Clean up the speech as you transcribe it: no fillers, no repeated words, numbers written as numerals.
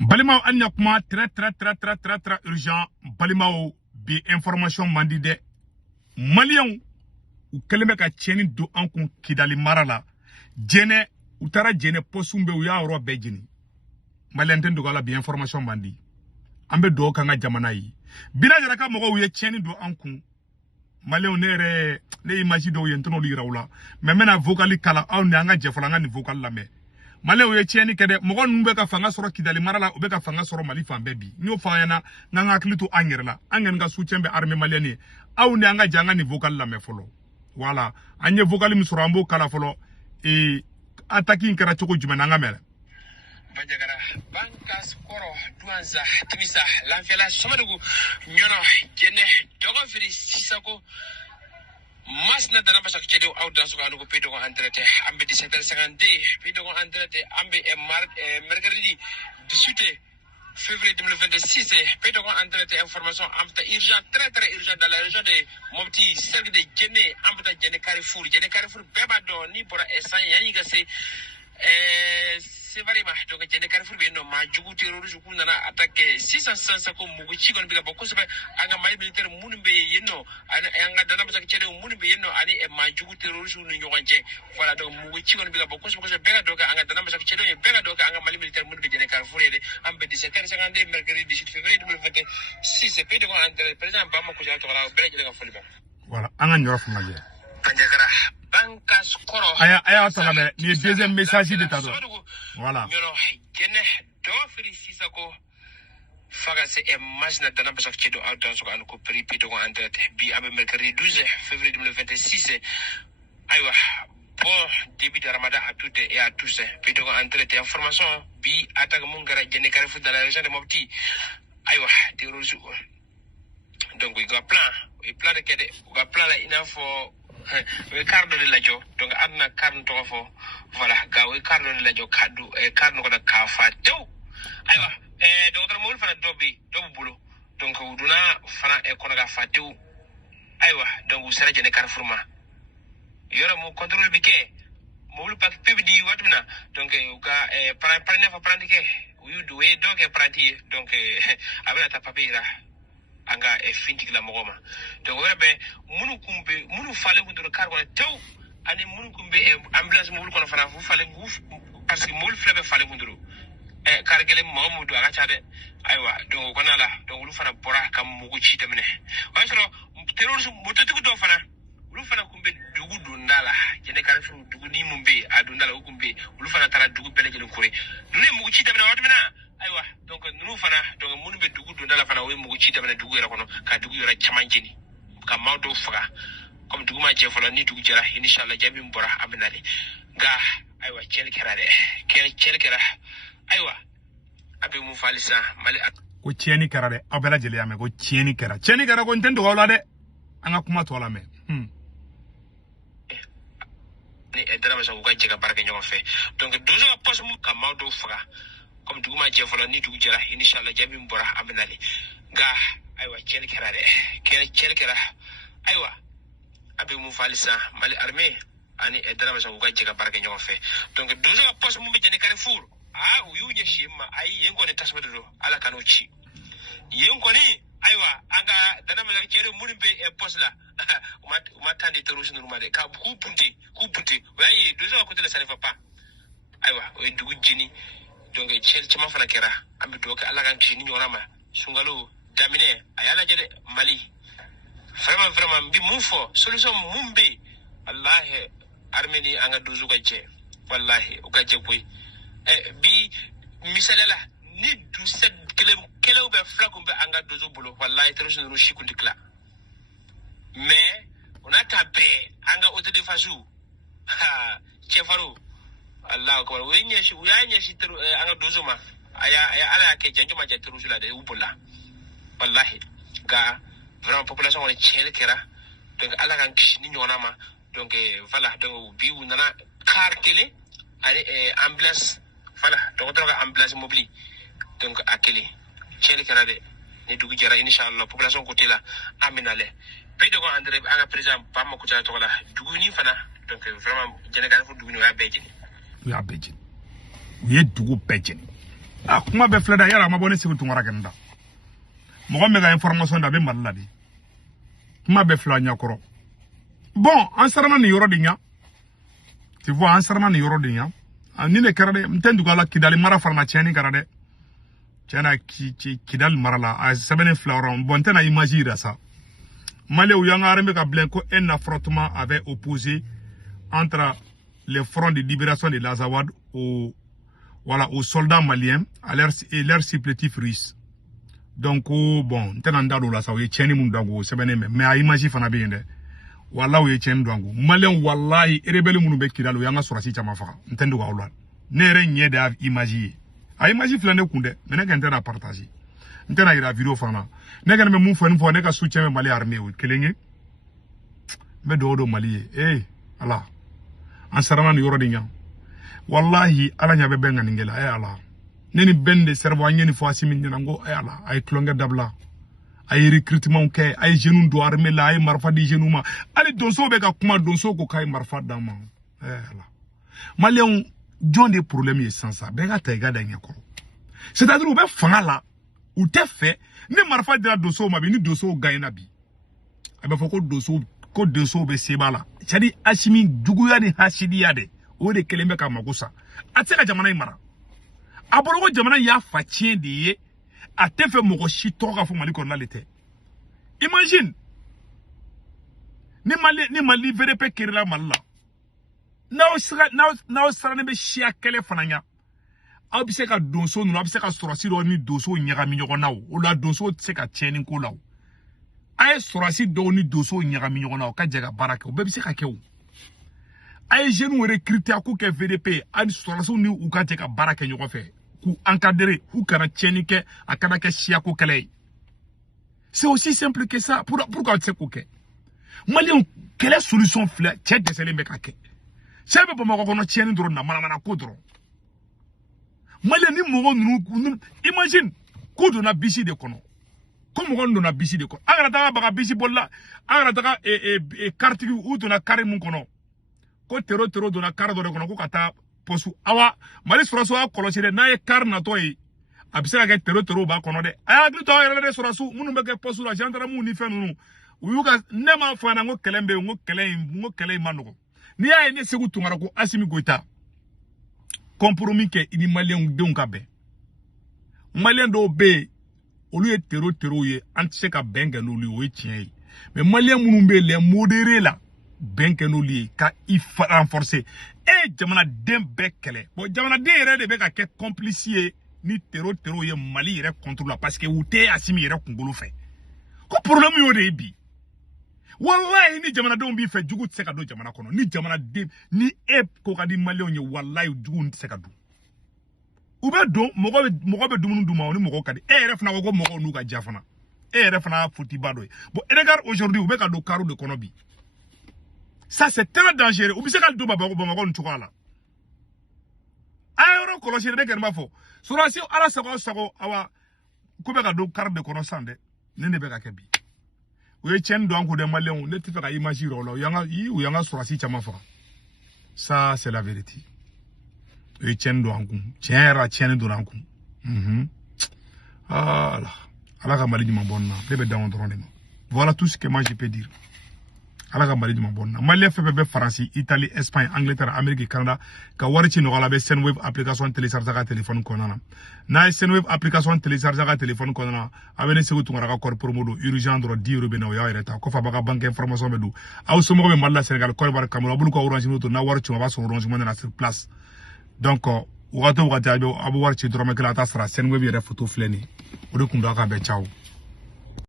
Balimaw anya kuma très urgent. Balimaw bi information mandi de Maliens ou keleme ka tieni do an kun Kidali marala. Jene utara jene posumbe u ya oro be jini. Malien den do gala bi information mandi. Ambe do kanga jamana yi. Bila jara ka mogo u ye tieni do an kun. Malien ne image do yentono li rawla. Mais mena vocali kala aw ne anga jefolanga ni vocal la me. Malien u ye tieni kede mogo numbe ka fanga soro Kidali marala ube ka fanga soro Mali fambe bi. Nyo fayana nanga klitu angerla. Angen ga soutien be armée malienne. Aw ne anga janga ni vocal la me folo. Voilà, anye vocal msurambo kala folo ataki inkara choko jumananga mele. Bajagara bankas koro duanza timisa lanfela somadugu nyono jene dogo firi sisako masna dana basa kede au danso ka anugo pedo ko andrete ambe 17h50 pedo ko andrete ambe mercredi 18 février 2026 pedo ko andrete information amta urgent très urgent dans la région de Mopti cercle de Djene amta Djene Carrefour beba do ni bora esan yani gase c'est vrai ma donc Djene Carrefour be no ma jugu terrorisme ku nana attaque 600 ko mugu ci gon biga bokko sebe anga mali militaire munumbe yenno anga dana ba cede munumbe yenno ani e ma jugu terrorisme no nyogonje voilà donc mugu ci gon biga bokko sebe bega do ka anga dana ba cede bega do ka anga mali militaire munumbe Djene Carrefour de ambe 17h50 mercredi 18 février 2026 pe de ko entre président Bamba ko jato la bele jele ga foliba voilà anga nyoro fungaje Panjagara bankas koro aya tolame ni deuxième message de tado voilà ñoro gene do firi sisako faga se e majna dana basak cedo audan so an ko pripi to andate bi abe mercredi 12 février 2026 aywa bon début de ramadan à toutes et à tous bi to andate information bi attaque mon gara Djene Carrefour dans la région de Mopti aywa terrorisme donc we got plan de kede we got plan la info we cardo de lajo donc adna cardo to fo voilà ga we cardo de lajo kaddu cardo ko da ka fa tew aywa docteur Mawul fana dobi bulo donc duna fana ko ga fa tew aywa donc sara Djene Carrefour ma yoro mo contrôle bi ke Mawul pak pebdi watuna donc ga parane fa prandike you do we donc prati donc abena ta papira anga fintik la mogoma donc werbe munu fale ko do cargo tew ani munu kumbe ambulance mo ko fana fu fale nguf parce que mo flebe fale ko do cargele mamadou aga chade aywa donc ko nala donc lu fana bora kam mo ko ci tamine wa soro terrorisme mo to do fana lu fana kumbe dugu do ndala Djene Carrefour dugu ni mumbe adu ndala kumbe lu fana tara dugu bele jeli kore dune mo ko ci tamine watmina aywa donc nous fana donc munu be dugu do ndala fana we mugu ci tamane dugu yara kono ka dugu yara chamanjeni ka mawdo faga comme dugu ma je fala ni dugu jara inshallah jabi mbora abnale ga aywa cel kera aywa abe mu falisa mali ko tieni karade abela jeli ame ko tieni kara ko ntendo wala de anga kuma to la me ni edara sa ko jega barke ñoo fe donc dozo poste mu ka mawdo faga comme duguma je fala ni dugu jara inshallah jabi mbora abnale ga aywa cel kera aywa abe mu falisa mali armée ani edara sa ko jega barke ñoo fe donc dozo poste mu be Djene Carrefour uyu nye shima ai yengo ne tasbado ala kanuchi yengo ni aywa anga dana mala chere munimbe e posla umatande terrorisme rumade ka ku punti wayi dozo ko tele salifa pa aywa o dugu jini donc chel chama fana kera ambi doka ala kan kini nyonama sungalo damine ayala jede Mali vraiment bi mufo solution mumbe wallahi armeni anga dozo gaje wallahi o gaje boy bi misalela ni du set kele be flakum be anga dozo bolo wallahi terrorisme no shikundi kla mais on a tapé anga auto de fasu chefaro Allah ko wenye shi uyanye shi anga dozo ma aya ala ke janjo ma terrorisme la de ubola wallahi ga vraiment population on chele kera donc ala kan kishini nyona ma donc voilà donc bi unana car télé ambulance voilà donc on a ambulance mobile donc akeli chele karade ni dugu jara inshallah population côté là aminale pe de ko andre anga président Bamba ko jara to la dugu ni fana donc vraiment Djene Carrefour dugu ni ya bejini ye dugu bejini ah kuma be fleda yara ma bone sigu tungara kenda mo mega information da be malla di kuma be fla nyakoro bon en sarama ni yoro dinya tu vois en sarama ni yoro dinya ni ne karade mtendu gala kidali mara farna cheni karade chena kidal marala a sebene floron bon tena imagine ça Mali ou yanga armé ka blenko un affrontement avait opposé entre les fronts de libération de l'Azawad aux soldats maliens et leurs supplétifs russes. Donc bon, tenanda do la sa ye cheni mun dango sebene mais a imagine fana be yende. Wallahi ye cheni dango. Malien wallahi rebelle mun be kidalo yanga sorasi chama faka. Ntendo ga olwa. Nere nye da imagine. A imagine flande kunde, mena ka ntena partager. Ntena ira vidéo fana. Nega me mun fo nega soutien Mali armée o kelenge. Me do Mali ala. Ansarama ni yoro dinya. Wallahi ala nya be benga ningela ala. Neni bende servo nyeni fo asimi nango ala ay klonga dabla. Ay recrutement ke ay jeune do armée la ay marfa di jeune ma. Ali donso be ka kuma donso ko kay marfa dama. Ala. Malien John des problèmes sans ça. Be ga taiga da nyako. C'est-à-dire ou be fanga la ou te fait ni marfa dira doso ma bi ni doso gaina bi abe foko doso be sebala chadi asimi juguya ni hasidiya de o de kelembe ka makusa ateka jamana imara aboro jamana ya fatien de ye atefe moko shito ka fo Mali ko nalete imagine ni Mali VDP kirila malla now sara ne be shia kele fananya aw bi se ka donso nu aw bi se ka sorasi do ni doso nyaga mi nyogo naw o la donso se ka tieni ko law ay sorasi do ni doso nyaga mi nyogo naw ka jaga baraka o be bi se ka kew ay jeune wo recruter ko ke VDP an sorasi ni u ka te ka baraka nyogo fe ku encadrer ku kana tieni ke akana ke shia ko kele c'est aussi simple que ça pourquoi tu sais ko ke Malien quelle solution fle tche de sele me ka ke sebe bo mako no tieni dro na mana ko dro Malien ni mogo nu imagine ko dona bisi de kono ko mogo dona bisi de kono agara ta baka bisi bolla agara ta carte u dona kare mun kono ko tero dona kare do kono ko kata posu awa mali surasu a kolosire na e kar na toyi abisa ga tero ba kono de aya gli to yere de surasu munu be ke posu la gendarme mu ni fenu uyuga nema fana ngo kelembe ngo kele manugo ni ya ni segu tungara ko Asimi Goita compromis que ini Malien de ka ben Malien do be olu ye tero ye anti ka benga no li o tien mais Malien munu be les modérés là benga no li ka il renforcer jamana dem bekele bon jamana de yere de be ka ke complice ni tero ye Mali yere contrôle parce que outé Asimi yere kungolo fait ko problème yo de bi wallahi ni jamana don bi fe jugu tseka do jamana kono ni jamana de ni ko kadi Malien ye wallahi jugu tseka do ube do mogo be dumunu duma ni mogo kadi ref na ko mogo nu ka jafana ref na foti bado bon regarde aujourd'hui ube ka do karo de kono bi ça c'est très dangereux ube se ka do baba ko mogo ntuko ala ayoro kolosi de kerma fo surasi ala sako awa ko be ka do karo de kono sande nene be ka kebi we chen do anko de Malien ne te fa ka imagine ro yanga surasi chama fa ça c'est la vérité we chen do anko chen do anko ala ka Mali di mabonna bebe down drone voilà tout ce que moi je peux dire ala ka Mali di mabonna Malien fait bebe France Italie Espagne Angleterre Amérique Canada ka warchi no ala be Senwave application télécharger ka téléphone konana na Senwave application télécharger ka téléphone konana abene segu tungara ka kor promodo urgent dro 10 € be na ya reta ko fa baka banque information be du aw so mo be Mali Sénégal ko bar Cameroun bulu ko orange moto na warchi ba so orange mo na sur place donc wato abu warchi dro me kala ta sara Senwave yere photo fleni o de kunda ka be ciao